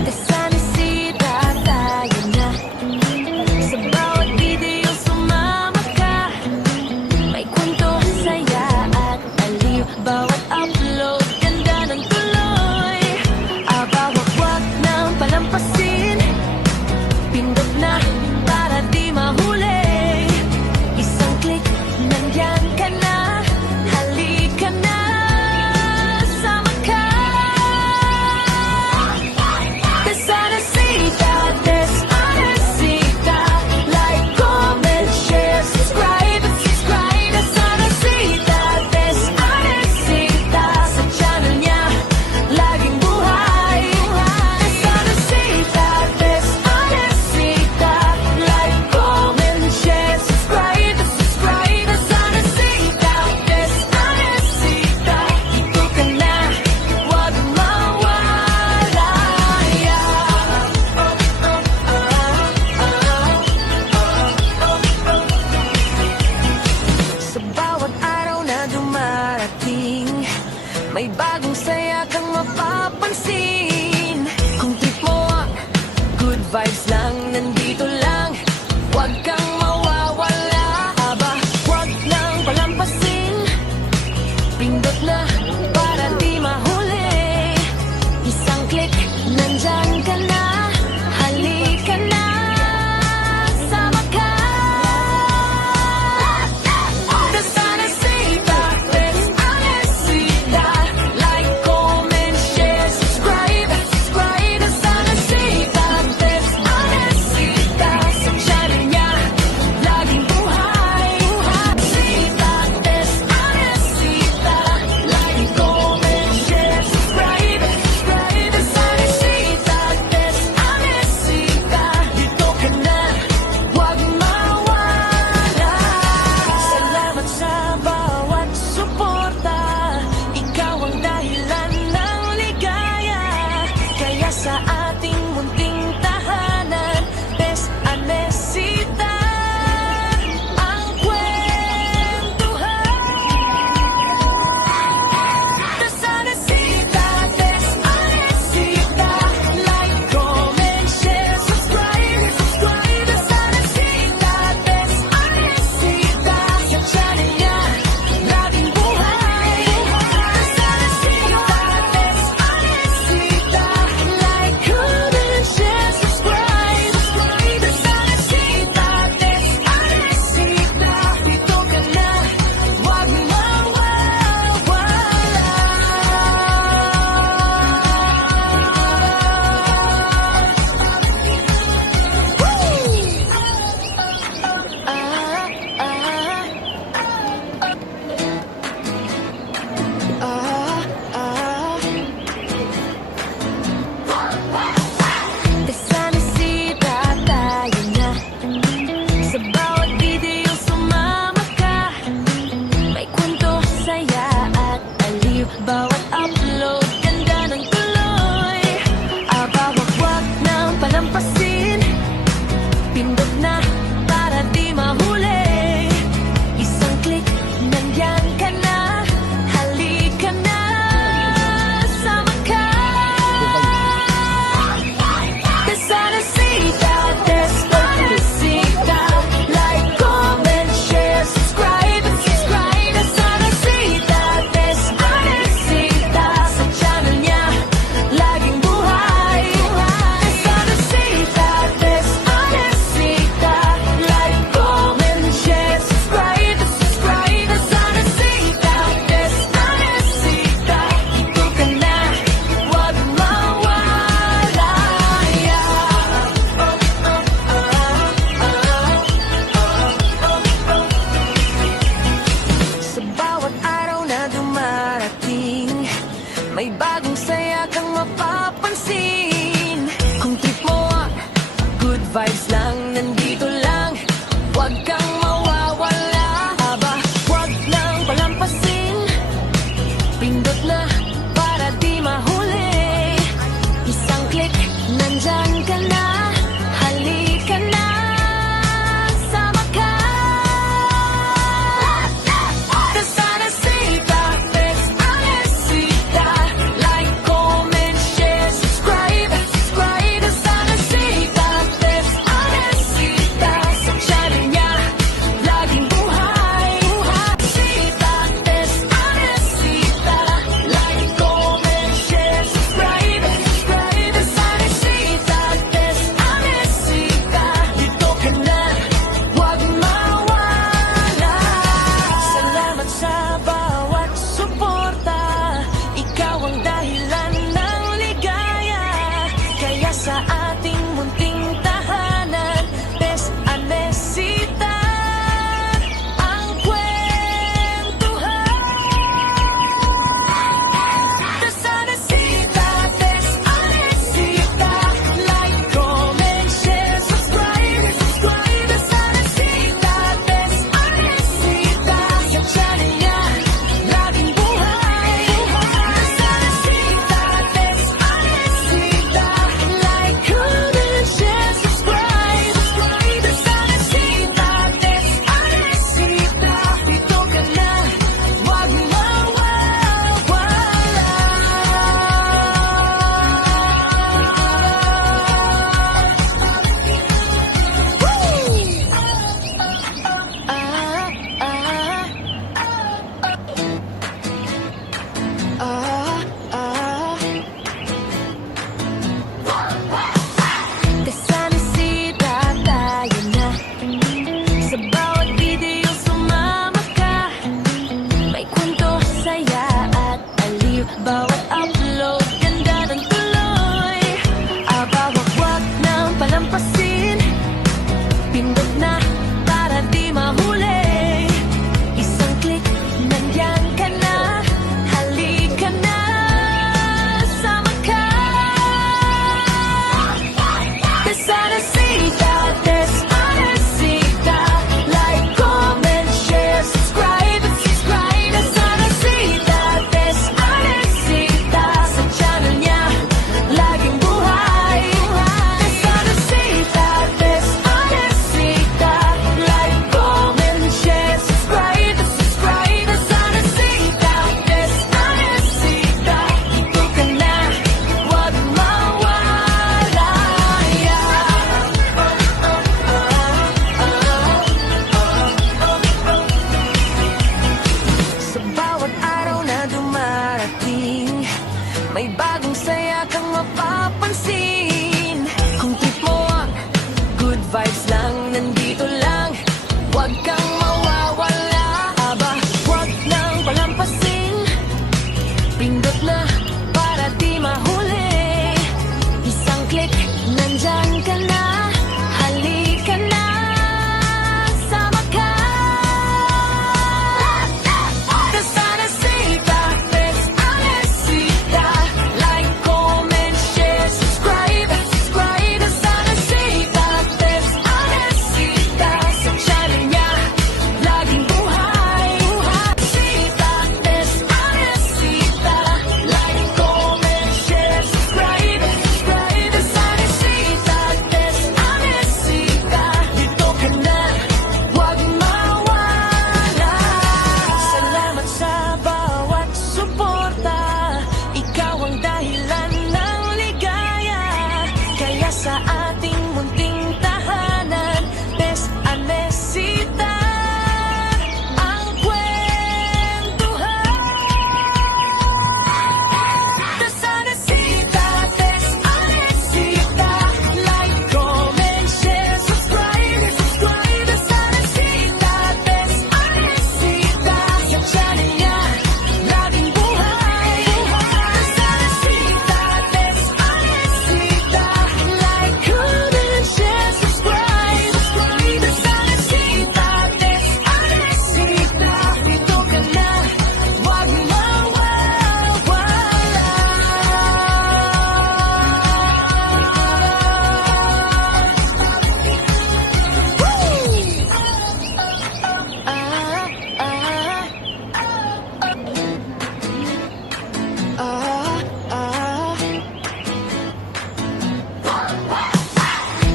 Desanisita tayo na. Sa bawat video sumama ka. May kwento, saya at aliw. Bawat upload, ganda ng tuloy. Aba, wag nang palampasin. Pindot na para di mahuli. Isang click, nandyan ka na. Halika na, sama ka. Desanisita, Desanisita. Like, comment, share, subscribe, subscribe. Desanisita, Desanisita. Sa channel niya, laging buhay. Desanisita, Desanisita. Like, comment, share, subscribe, subscribe. Desanisita, Desanisita. Dito ka na, wag mawala. Sa bawat araw na dumarating, may bagong saya kang mapapansin. Kung trip mo ang good vibes lang, nandito lang, wag kang mawawala. Aba, wag lang palampasin. Pindot na para di mahuli. Isang click, nandyan ka na. Halika na, sama ka. Desanisita, Desanisita. Like, comment, share, subscribe, subscribe. Desanisita, Desanisita. Sa channel niya, laging buhay. Desanisita, Desanisita. Like, comment, share, subscribe, subscribe. Desanisita, Desanisita. Dito ka na, wag mawala. Salamat sa bawat suporta. Ikaw ang dahilan ng ligaya. Kaya sa ating munting tahanan, Desanisita ang kwentuhan. Desanisita, Desanisita. Like, comment, share, subscribe, subscribe. Desanisita, Desanisita. Sa channel niya, laging buhay. Desanisita, Desanisita. Like, comment, share, subscribe, subscribe. Desanisita, Desanisita. Dito ka na, wag Desanisita tayo na. Sa bawat video sumama ka. May kwento, saya at aliw. Bawat upload, ganda ng tuloy. Aba, wag nang palampasin. Pindot na para di mahuli. Isang click, nandyan ka na. Halika na, sama ka. Desanisita, Desanisita. Like, comment, share, subscribe, subscribe. Desanisita, Desanisita. Sa channel niya, laging buhay. Desanisita, Desanisita. Like, comment, share, subscribe, subscribe. Desanisita, Desanisita. Dito ka na, wag mawala. Sa bawat araw na dumarating, may bagong saya kang mapapansin. Kung trip mo ang good vibes lang, nandito lang, wag kang mawawala. Aba, wag lang palampasin. Pindot na para di mahuli. Isang click, nandyan ka na. Halika na, sama ka. Desanisita, Desanisita. Like, comment, share, subscribe, subscribe. click, nandyan ka na. Halika na, sama ka. Desanasita, Desanasita. Like, comment, share, subscribe. Desanasita, Desanasita. Sa channel niya, laging buhay. Desanasita, Desanasita. Like, comment, share, subscribe. Desanasita, Desanasita. Dito ka na, huwag mawala. Salamat sa bawat suporta. Ikaw ang dahilan ng ligaya. Kaya sa ating munting tahanan, Desanasita ang kwentuhan. Desanasita, Desanasita. Like, comment, share, subscribe. Desanasita, Desanasita. Sa channel niya, laging buhay. Desanasita, Desanasita. Like, comment, share, subscribe. Desanasita, Desanasita. Dito ka na, huwag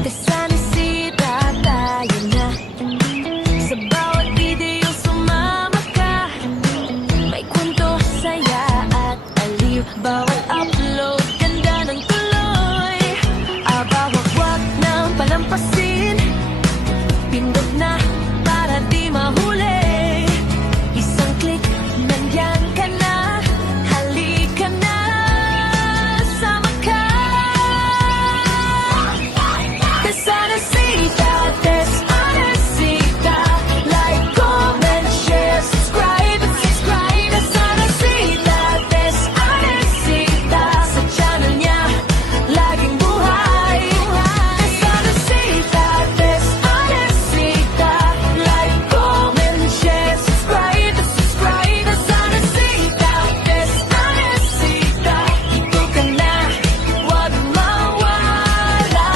Desanasita, tayo na. Sa bawat video sumama ka. May kwento, saya at aliw. Bawat upload, ganda ng tuloy. Aba, wag nang palampasin. Pindot na para di mahuli. Isang click, nandyan ka na. Halika na, sama ka. Desanasita, Desanasita. Like, comment, share, subscribe. Desanasita, Desanasita. Sa channel niya, laging buhay. Desanasita, Desanasita. Like, comment, share, subscribe. Desanasita, Desanasita. Dito ka na, huwag mawala.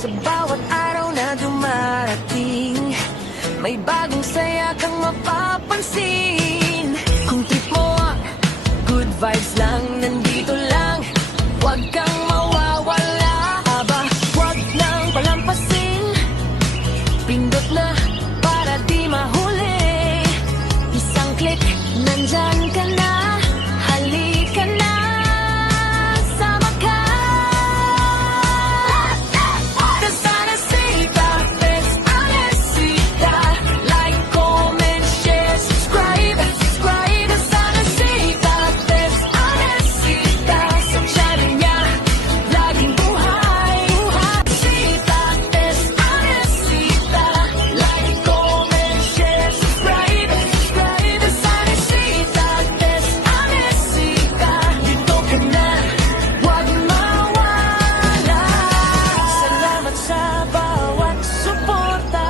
Sa bawat araw na dumarating, may bagong saya kang mapapansin. Kung trip mo ang good vibes lang, nandito lang, huwag kang mawawala. Aba, huwag nang palampasin. Pindot na para di mahuli. Isang click, nandyan ka na. Halika na, sama ka. Desanasita, Desanasita. Like, comment, share, subscribe. Desanasita, Desanasita. Sa channel niya, laging buhay. Desanasita, Desanasita. Like, comment, share, subscribe. Desanasita, Desanasita. Dito ka na, huwag mawala. Salamat sa bawat suporta.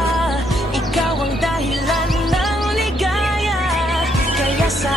Ikaw ang dahilan ng ligaya. Kaya sa